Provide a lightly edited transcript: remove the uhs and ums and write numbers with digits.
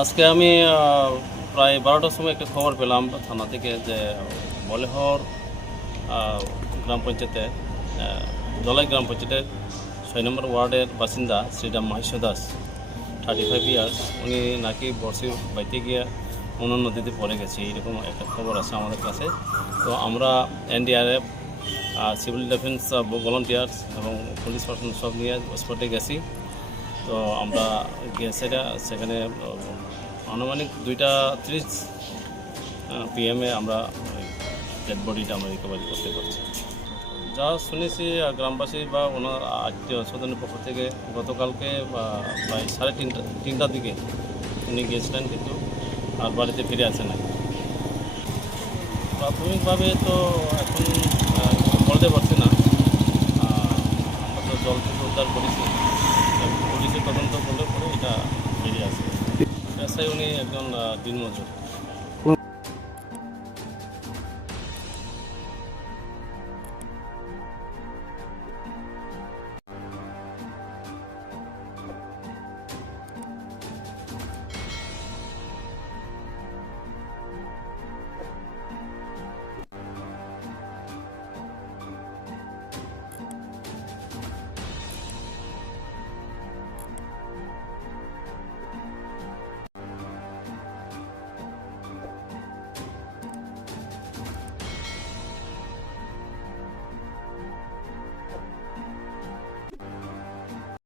আজকে আমি প্রায় 12টার সময় একটা খবর পেলাম থানা থেকে যে বলেহর গ্রাম পঞ্চায়েতের জলাই গ্রাম পঞ্চায়েতের 6 নম্বর ওয়ার্ডের বাসিন্দা শ্রীরাম মাহেশ্বর দাস 35 ইয়ার্স উনি নাকি বর্ষির বাইতে গিয়ে অন্য নদীতে পড়ে গেছে, এইরকম একটা খবর আছে আমাদের কাছে। তো আমরা এনডিআরএফ, সিভিল ডিফেন্স ভলান্টিয়ার্স এবং পুলিশ প্রশাসন সব নিয়ে স্পটে গেছি। তো আমরা গিয়ে সেখানে আনুমানিক 2:30 PM-এ আমরা ডেড বডিটা আমরা রিকভারি করতে পারছি। যা শুনেছি গ্রামবাসী বা ওনার আত্মীয় স্বজনের পক্ষ থেকে গতকালকে প্রায় 3:30টার দিকে উনি গিয়েছিলেন, কিন্তু আর বাড়িতে ফিরে আসে নাই। প্রাথমিকভাবে তো এখন বলতে পারছি না, আমরা তো জল থেকে উদ্ধার করেছি, পুলিশের তদন্ত করলে পরে এটা বেরিয়ে আসে। পেশায় উনি একজন দিনমজুর।